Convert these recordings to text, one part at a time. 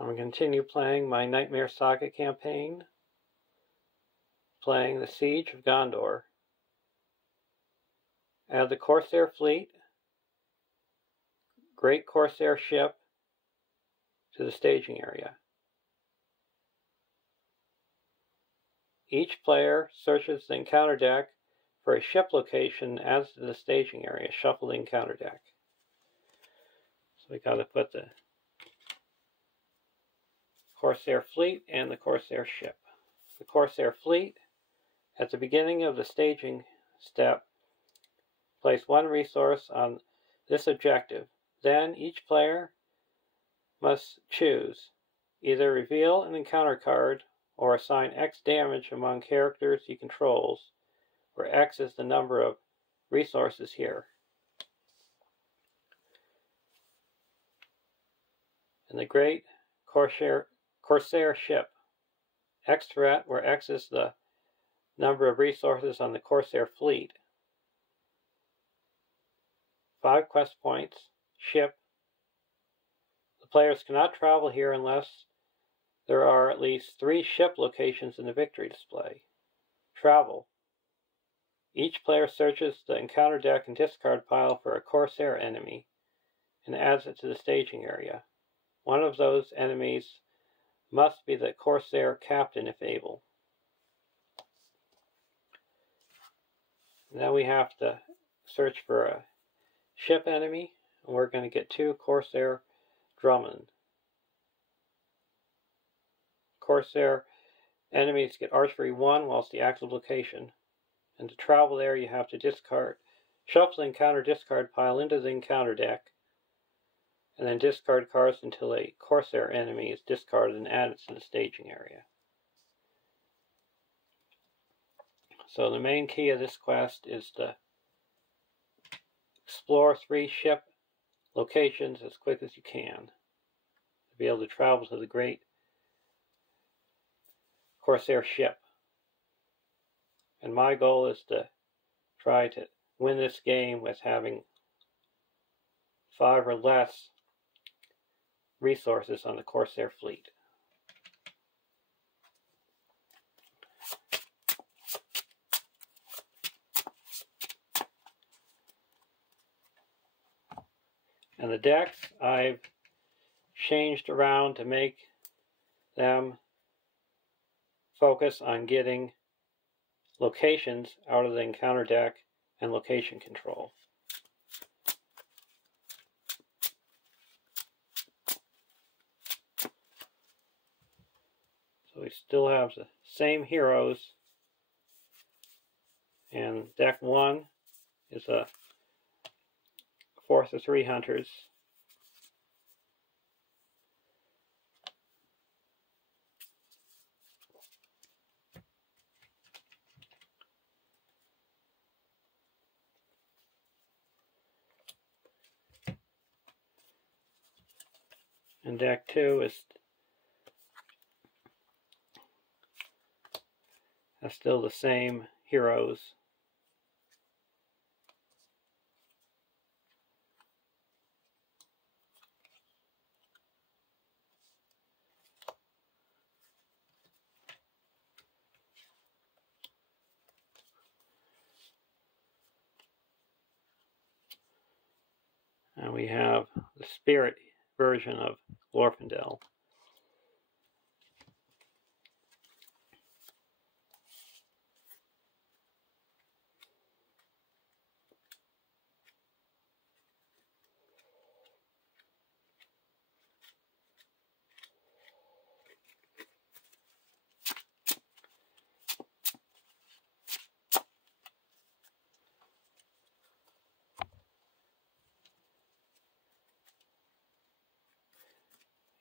I'm going to continue playing my Nightmare Saga campaign, playing the Siege of Gondor. Add the Corsair fleet, great Corsair ship, to the staging area. Each player searches the encounter deck for a ship location adds to the staging area. Shuffle the encounter deck. So we got to put the Corsair fleet and the Corsair ship. The Corsair fleet, at the beginning of the staging step, place one resource on this objective. Then each player must choose either reveal an encounter card or assign X damage among characters he controls, where X is the number of resources here. In the great Corsair ship, X threat, where X is the number of resources on the Corsair fleet. 5 quest points, ship. The players cannot travel here unless there are at least 3 ship locations in the victory display. Travel. Each player searches the encounter deck and discard pile for a Corsair enemy and adds it to the staging area. One of those enemies must be the Corsair captain if able. Now we have to search for a ship enemy, and we're going to get 2 Corsair Drummond. Corsair enemies get archery 1 whilst the active location. And to travel there you have to shuffle the encounter discard pile into the encounter deck, and then discard cards until a Corsair enemy is discarded and added to the staging area. So the main key of this quest is to explore 3 ship locations as quick as you can to be able to travel to the great Corsair ship. And my goal is to try to win this game with having 5 or less resources on the Corsair fleet. And the decks I've changed around to make them focus on getting locations out of the encounter deck and location control. So we still have the same heroes, and deck 1 is a force of 3 hunters. And deck 2 has still the same heroes. And we have the spirit version of Glorfindel.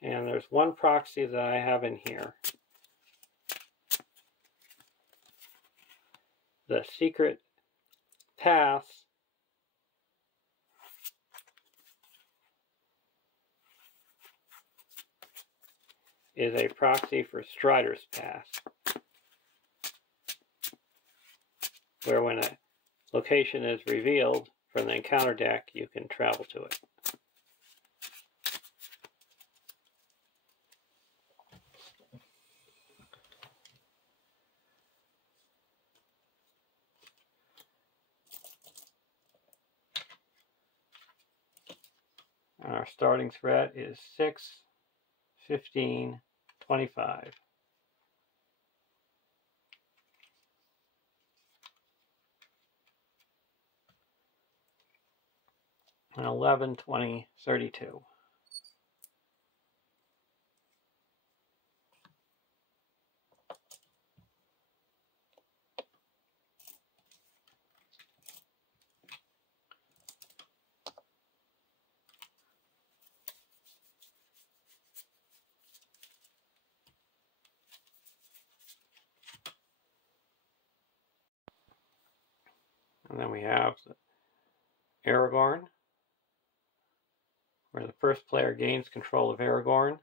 And there's one proxy that I have in here. The secret path is a proxy for Strider's Path, where when a location is revealed from the encounter deck, you can travel to it. our starting threat is 6, 15, 25. And 11, 20, 32. And then we have Aragorn, where the first player gains control of Aragorn.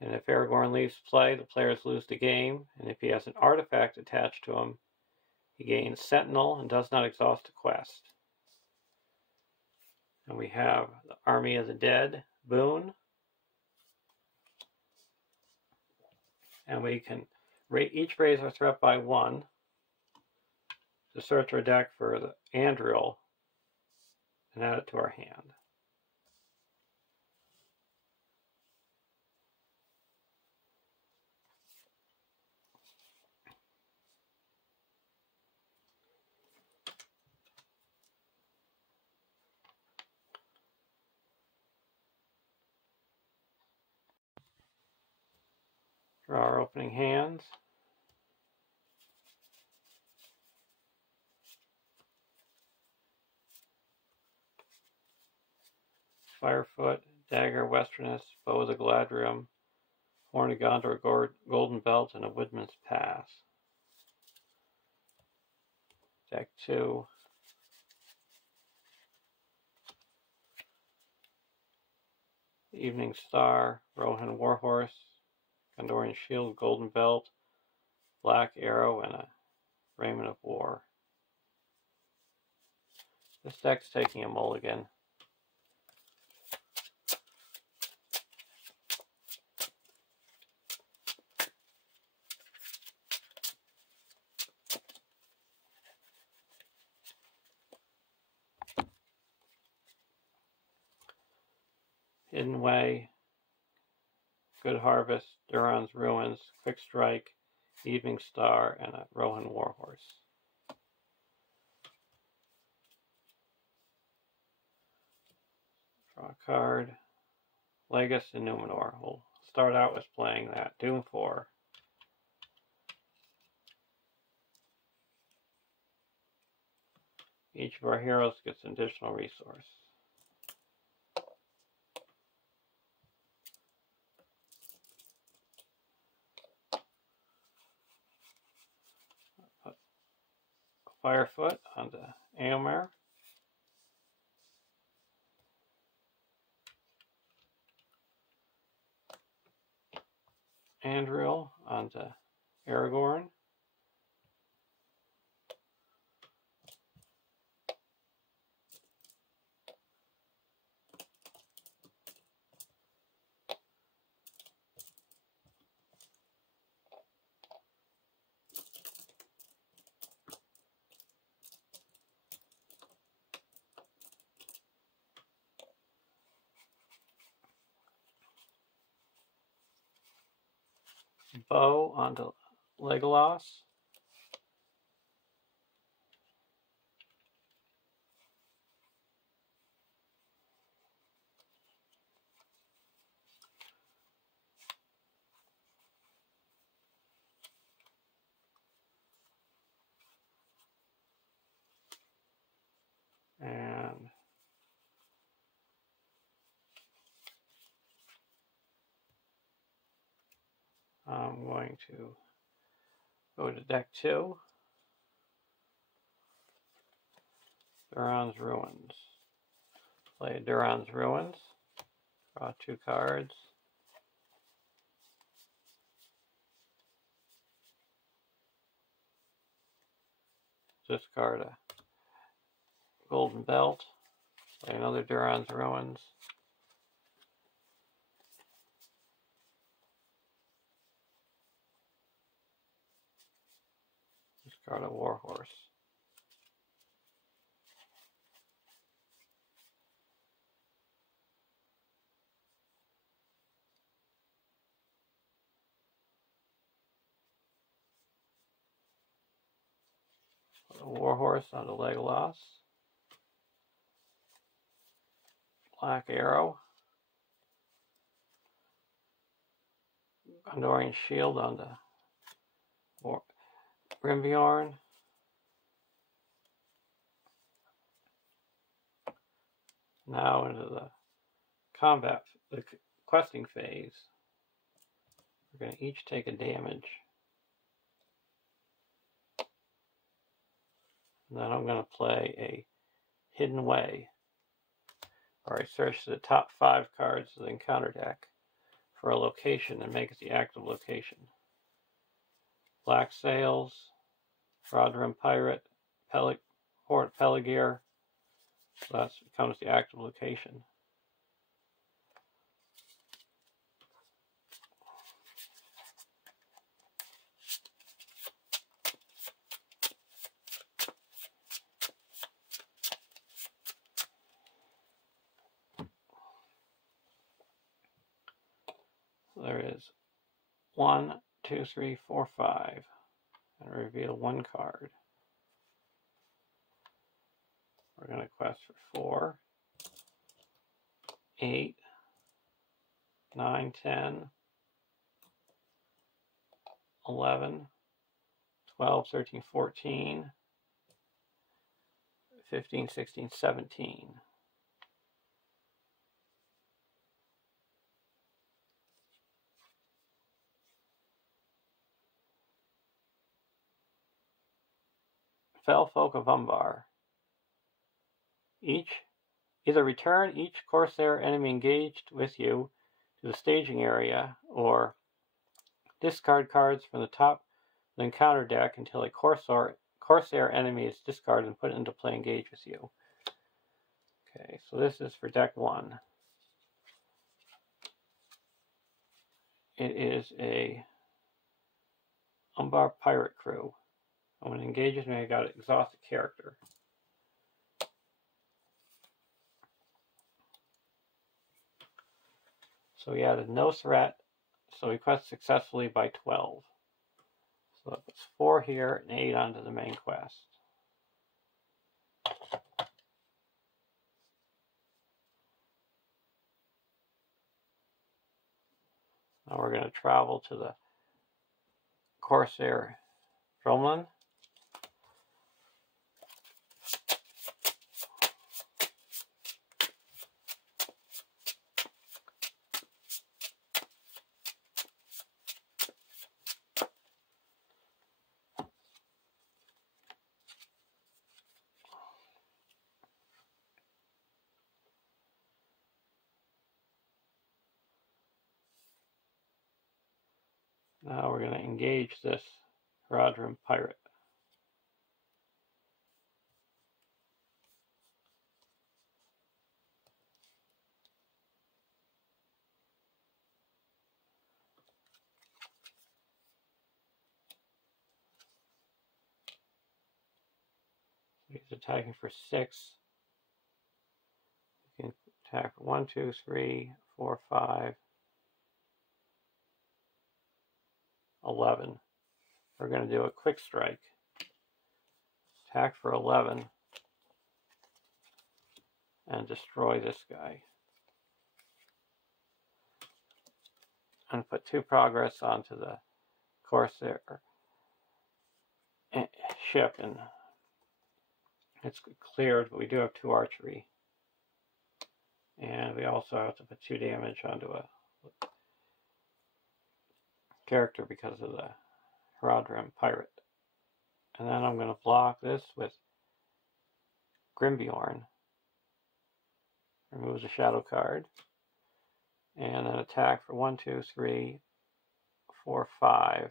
And if Aragorn leaves play, the players lose the game. And if he has an artifact attached to him, he gains Sentinel and does not exhaust a quest. And we have the Army of the Dead boon. And we can each raise our threat by 1 to search our deck for the Andril and add it to our hand. Draw our opening hands. Firefoot, Dagger, Westerness, Bow of the Galadriel, Horn of Gondor, Golden Belt, and a Woodman's Pass. Deck 2. Evening Star, Rohan Warhorse, Gondorian Shield, Golden Belt, Black Arrow, and a Raiment of War. This deck's taking a mulligan. Hidden Way, Good Harvest, Duran's Ruins, Quick Strike, Evening Star, and a Rohan Warhorse. Draw a card. Legacy and Numenor. We'll start out with playing that. Doom 4. Each of our heroes gets an additional resource. Firefoot onto Éomer. Andril onto Aragorn. Bow onto Legolas. And I'm going to go to deck 2. Duran's Ruins. Play Duran's Ruins. Draw 2 cards. Discard a Golden Belt. Play another Duran's Ruins. Discard a Warhorse. Put a Warhorse onto Legolas. Black Arrow. Gondorian Shield onto Grimbjorn. Now into the combat, the questing phase. We're going to each take a damage. And then I'm going to play a Hidden Way, where I search the top 5 cards of the encounter deck for a location and make it the active location. Black Sails, Rodrim Pirate, Hort Peligir, so that becomes the active location. There is 1, 2, 3, 4, 5, and reveal 1 card. We're going to quest for 4, 8, 9, 10, 11, 12, 13, 14, 15, 16, 17. Fell Folk of Umbar. Either return each Corsair enemy engaged with you to the staging area, or discard cards from the top of the encounter deck until a Corsair enemy is discarded and put into play engage with you. Okay, so this is for deck 1. It is a Umbar Pirate Crew. And when it engages me, I got to exhaust a character. So we added no threat, so we quest successfully by 12. So that puts 4 here and 8 onto the main quest. Now we're going to travel to the Corsair Drumlin. Now we're going to engage this Rodrim Pirate. He's attacking for 6. You can attack for 1, 2, 3, 4, 5, 11. We're going to do a quick strike. Attack for 11 and destroy this guy. And put 2 progress onto the Corsair ship, and it's cleared, but we do have 2 archery. And we also have to put 2 damage onto a character because of the Rodrim Pirate. And then I'm going to block this with Grimbjorn. Removes a shadow card. And then attack for 1, 2, 3, 4, 5.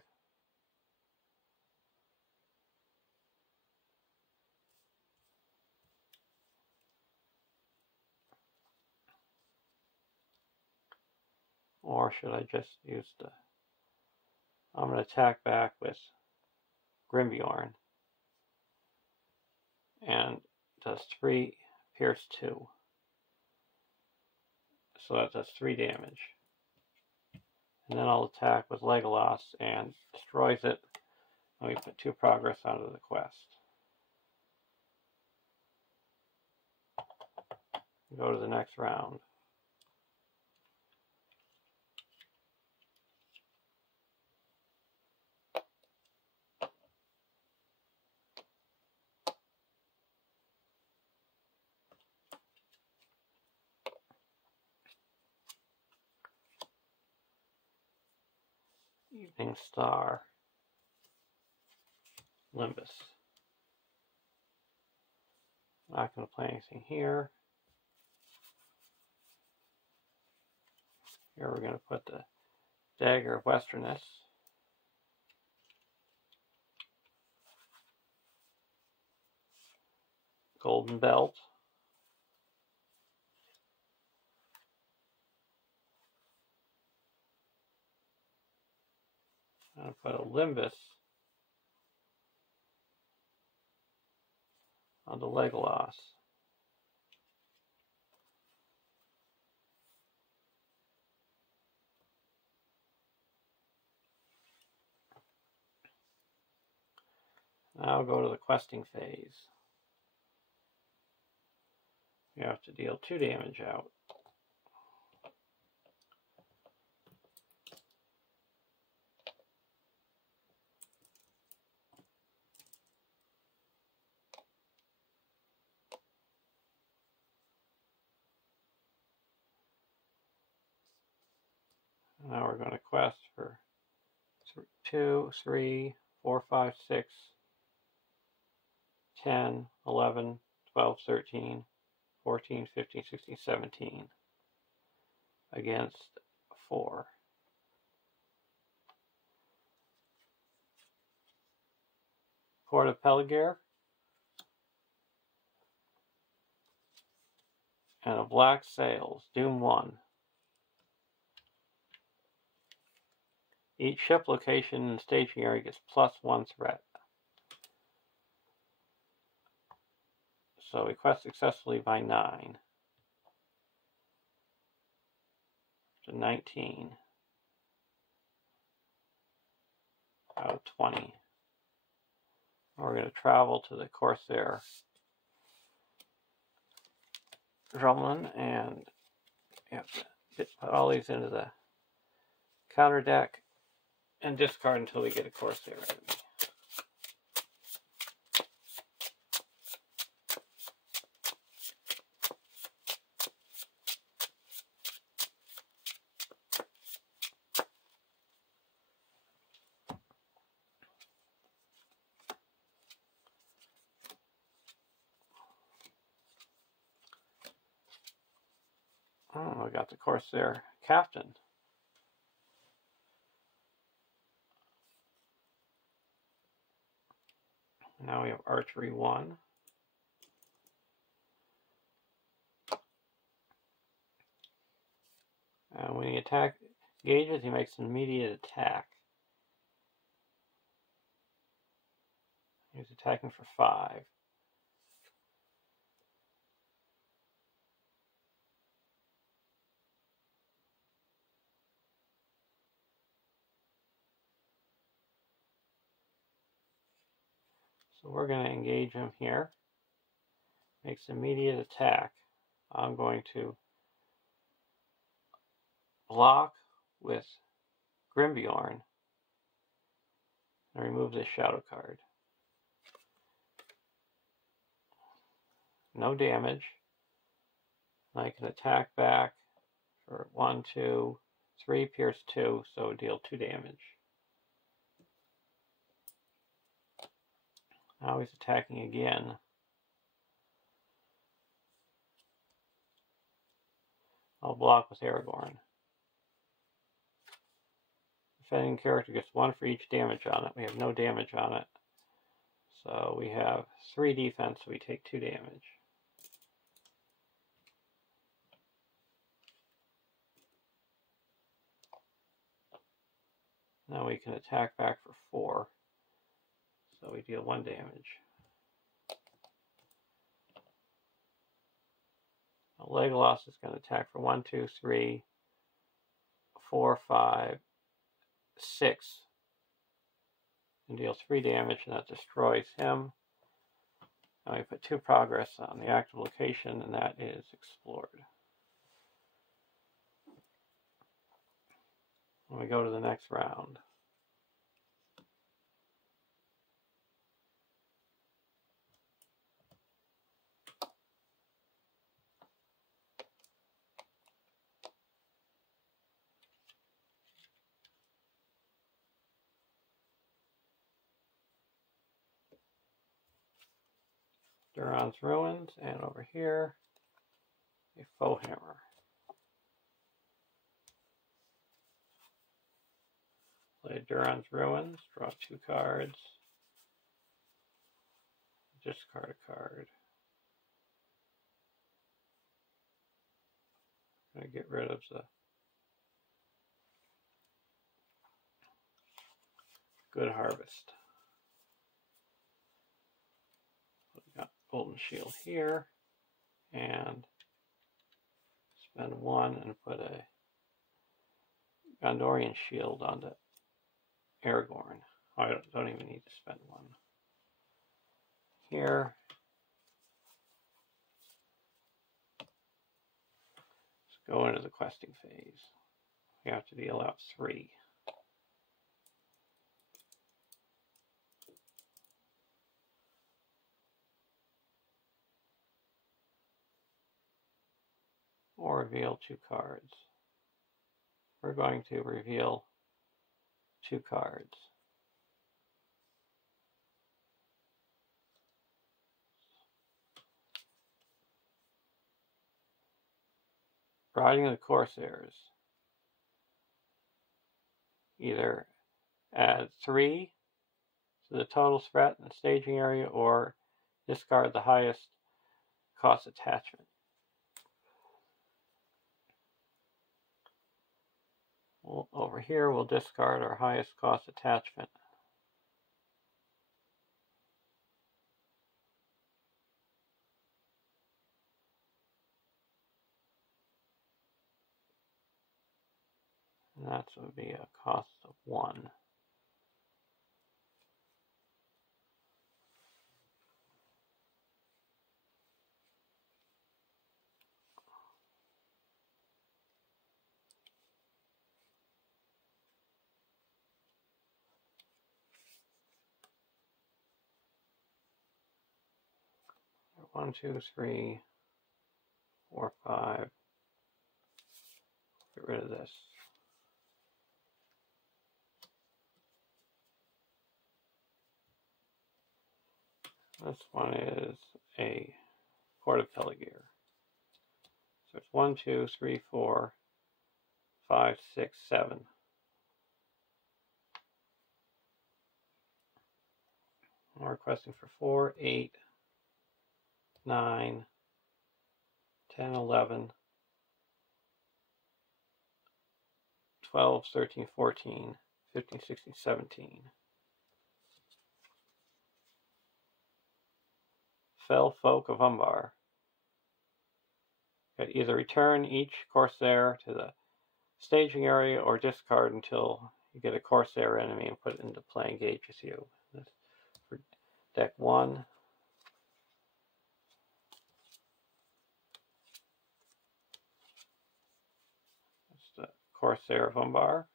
Or should I just use the... I'm going to attack back with Grimbjorn. And does 3, pierce 2. So that does 3 damage. And then I'll attack with Legolas and destroys it. And we put 2 progress onto the quest. Go to the next round. Evening Star. Limbus. Not going to play anything here. Here we're going to put the Dagger of Westernness. Golden Belt. I'm going to put a Limbus on the Legolas. Now go to the questing phase. You have to deal 2 damage out. Now we're going to quest for 2, 3, 4, 5, 6, 10, 11, 12, 13, 14, 15, 16, 17 against 4. Port of Pelagir and a Black Sails, Doom 1. Each ship location in the staging area gets +1 threat. So we quest successfully by 9 to 19 out of 20. We're going to travel to the Corsair Drumlin, and you have to put all these into the counter deck and discard until we get a Corsair enemy. Oh, I got the Corsair Captain. Now we have Archery 1. And when he engages, he makes an immediate attack. He's attacking for 5. So we're going to engage him here. Makes immediate attack. I'm going to block with Grimbjorn and remove this shadow card. No damage. I can attack back for 1, 2, 3, pierce 2, so deal 2 damage. Now he's attacking again. I'll block with Aragorn. Defending character gets 1 for each damage on it. We have no damage on it. So we have 3 defense, so we take 2 damage. Now we can attack back for 4. So we deal 1 damage. Now Legolas is going to attack for 1, 2, 3, 4, 5, 6. And deals 3 damage, and that destroys him. Now we put 2 progress on the active location, and that is explored. When we go to the next round, Duran's Ruins, and over here, a Foe Hammer. Play Duran's Ruins, draw 2 cards, discard a card. I'm going to get rid of the Good Harvest. We got Golden Shield here, and spend 1 and put a Gondorian Shield onto Aragorn. Oh, I don't even need to spend 1. Here, let's go into the questing phase. We have to deal out 3. Or reveal 2 cards. We're going to reveal 2 cards. Riding the Corsairs. Either add 3 to the total threat in the staging area, or discard the highest cost attachment. Over here, we'll discard our highest cost attachment. And that would be a cost of 1. One, 2, 3, 4, 5. Get rid of this. This one is a Port of Peligir. So it's 1, 2, 3, 4, 5, 6, 7. We're requesting for 4, 8, 9, 10, 11, 12, 13, 14, 15, 16, 17. Fell Folk of Umbar. You could either return each Corsair to the staging area or discard until you get a Corsair enemy and put it into play, engage with you. That's for deck 1. That's the Corsair of Umbar.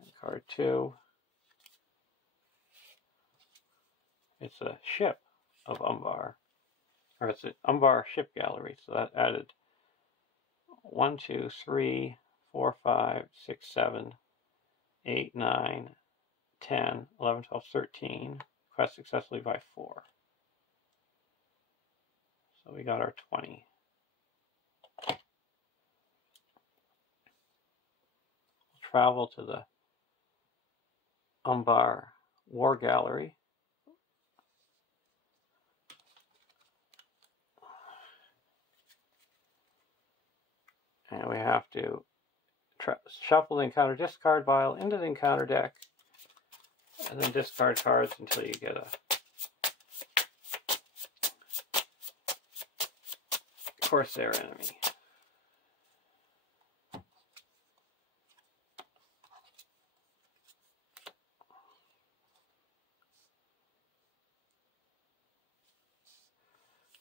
And card 2. It's a ship of Umbar. Or it's an Umbar ship gallery. So that added 1, 2, 3, 4, 5, 6, 7, 8, 9, 10, 11, 12, 13. Quest successfully by 4. So we got our 20. We'll travel to the Umbar War Gallery. And we have to shuffle the encounter discard pile into the encounter deck, and then discard cards until you get a Corsair enemy.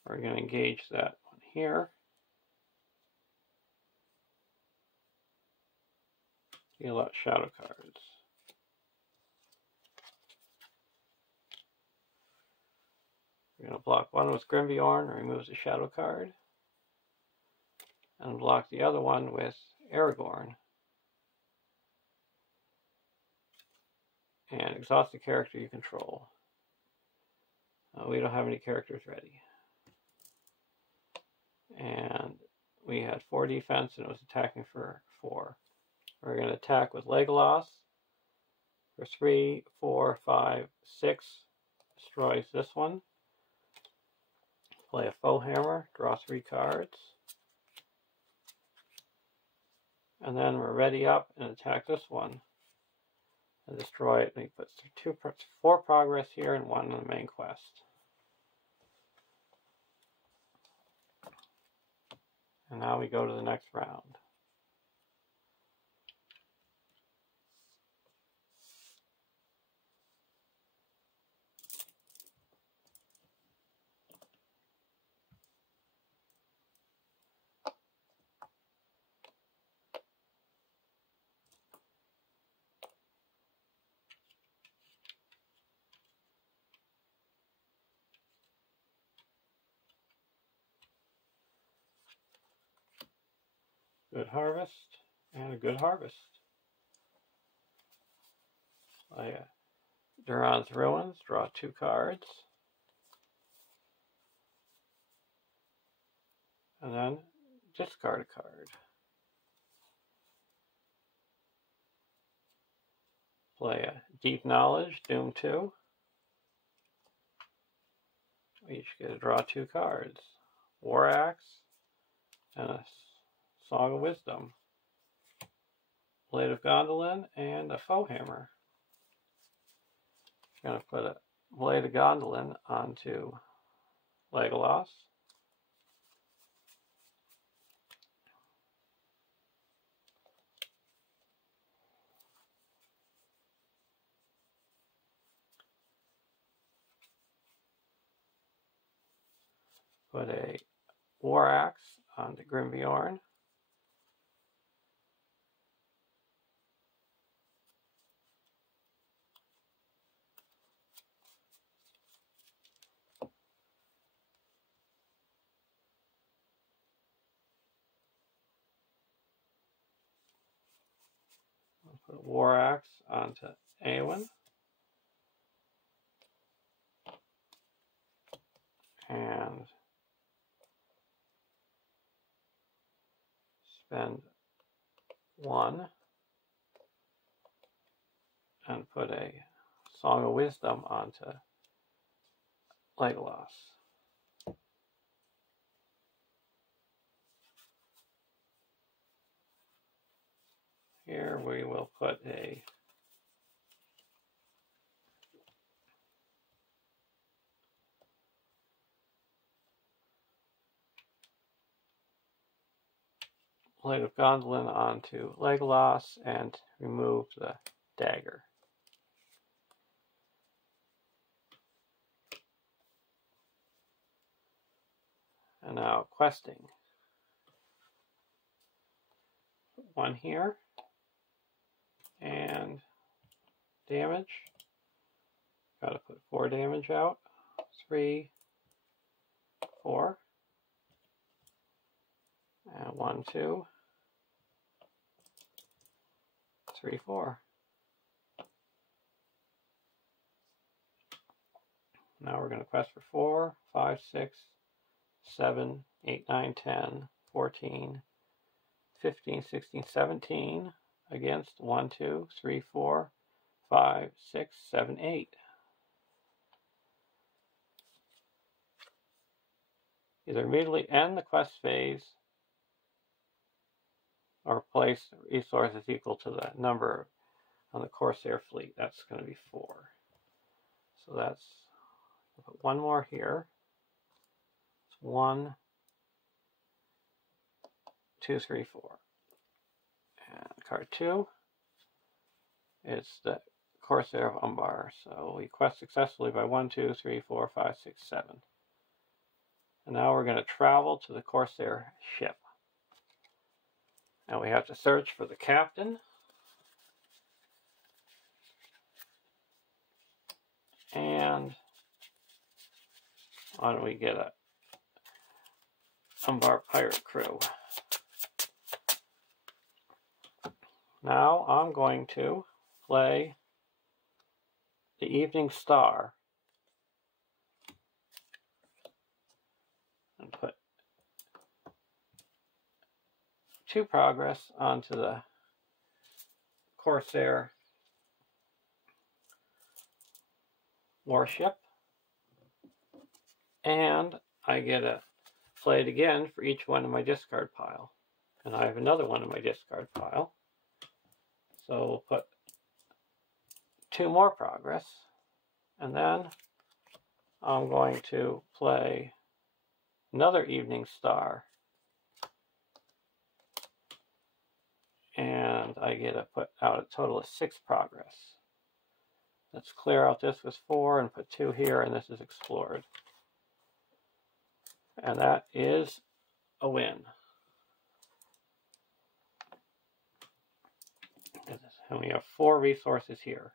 We're going to engage that one here. Deal out shadow cards. We're going to block one with Grimbeorn, removes a shadow card, and block the other one with Aragorn. And exhaust the character you control. We don't have any characters ready. And we had 4 defense and it was attacking for 4. We're going to attack with Legolas for 3, 4, 5, 6. Destroys this one. Play a Foe Hammer, draw 3 cards. And then we're ready up and attack this one. And destroy it. And he puts 4 progress here and 1 on the main quest. And now we go to the next round. Good harvest and a good harvest. Play Duran's Ruins, draw 2 cards. And then discard a card. Play a Deep Knowledge, Doom 2. We each get to draw 2 cards. War Axe and a Song of Wisdom. Blade of Gondolin and a Foe Hammer. I'm going to put a Blade of Gondolin onto Legolas. Put a War Axe onto Grimbeorn. Put a War Axe onto Eowyn. And spend 1 and put a Song of Wisdom onto Legolas. Here we will put a Blade of Gondolin onto Legolas and remove the dagger. And now questing. 1 here. And damage. Got to put 4 damage out. 3, 4. And 1, 2. 3, 4. Now we're going to quest for 4, 5, 6, 7, 8, 9, 10, 14, 15, 16, 17 against 1, 2, 3, 4, 5, 6, 7, 8. Either immediately end the quest phase or place resources equal to the number on the Corsair fleet. That's going to be 4. So that's, I'll put 1 more here. It's 1, 2, 3, 4. And card 2, it's the Corsair of Umbar. So we quest successfully by 1, 2, 3, 4, 5, 6, 7. And now we're going to travel to the Corsair ship. Now we have to search for the captain. And why don't we get a Umbar pirate crew? Now I'm going to play the Evening Star and put 2 progress onto the Corsair warship, and I get to play it again for each one in my discard pile. And I have another one in my discard pile, so we'll put 2 more progress, and then I'm going to play another Evening Star, and I get to put out a total of 6 progress. Let's clear out this with 4 and put 2 here, and this is explored. And that is a win. And we have 4 resources here.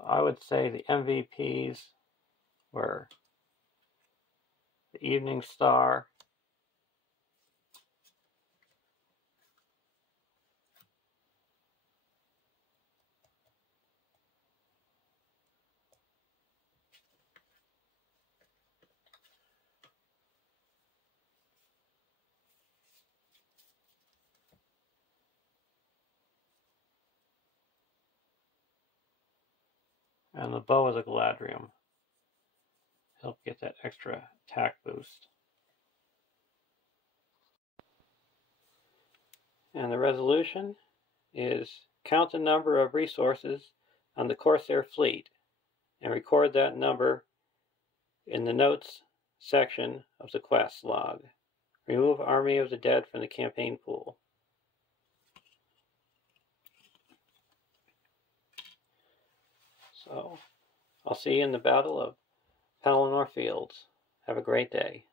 So I would say the MVPs were the Evening Star, and the Bow of the Galadriel. Help get that extra attack boost. And the resolution is count the number of resources on the Corsair fleet and record that number in the notes section of the quest log. Remove Army of the Dead from the campaign pool. So, I'll see you in the Battle of Pelennor Fields. Have a great day.